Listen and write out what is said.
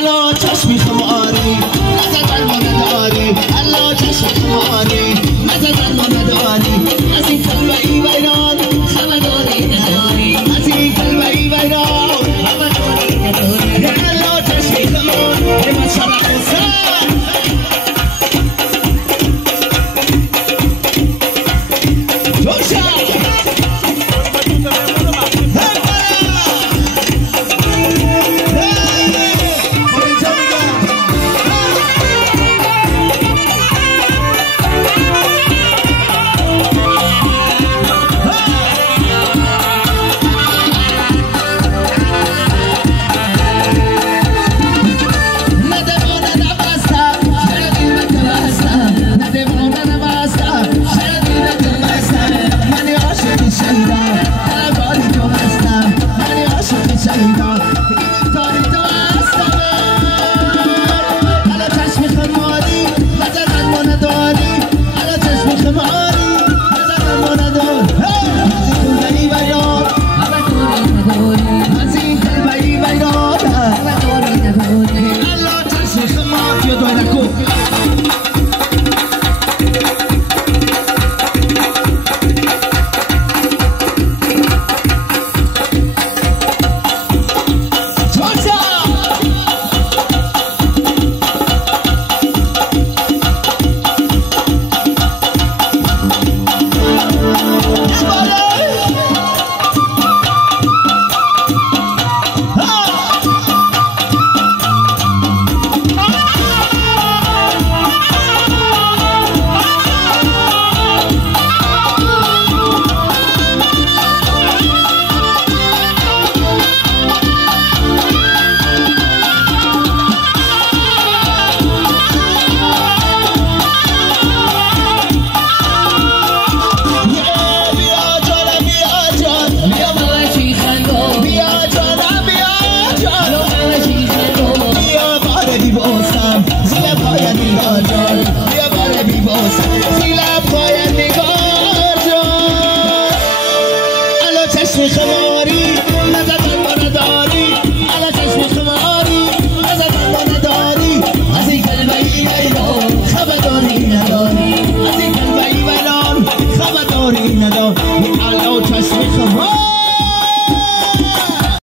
الله چشمی خماری نزدن ما نداری الله چشمی خماری نزدن ما نداری از این کلبه‌ای ویران خبرداری نداری از این کلبه‌ای ویران خبرداری نداری الله چشمی خماری من شرق حسین جوشا Shut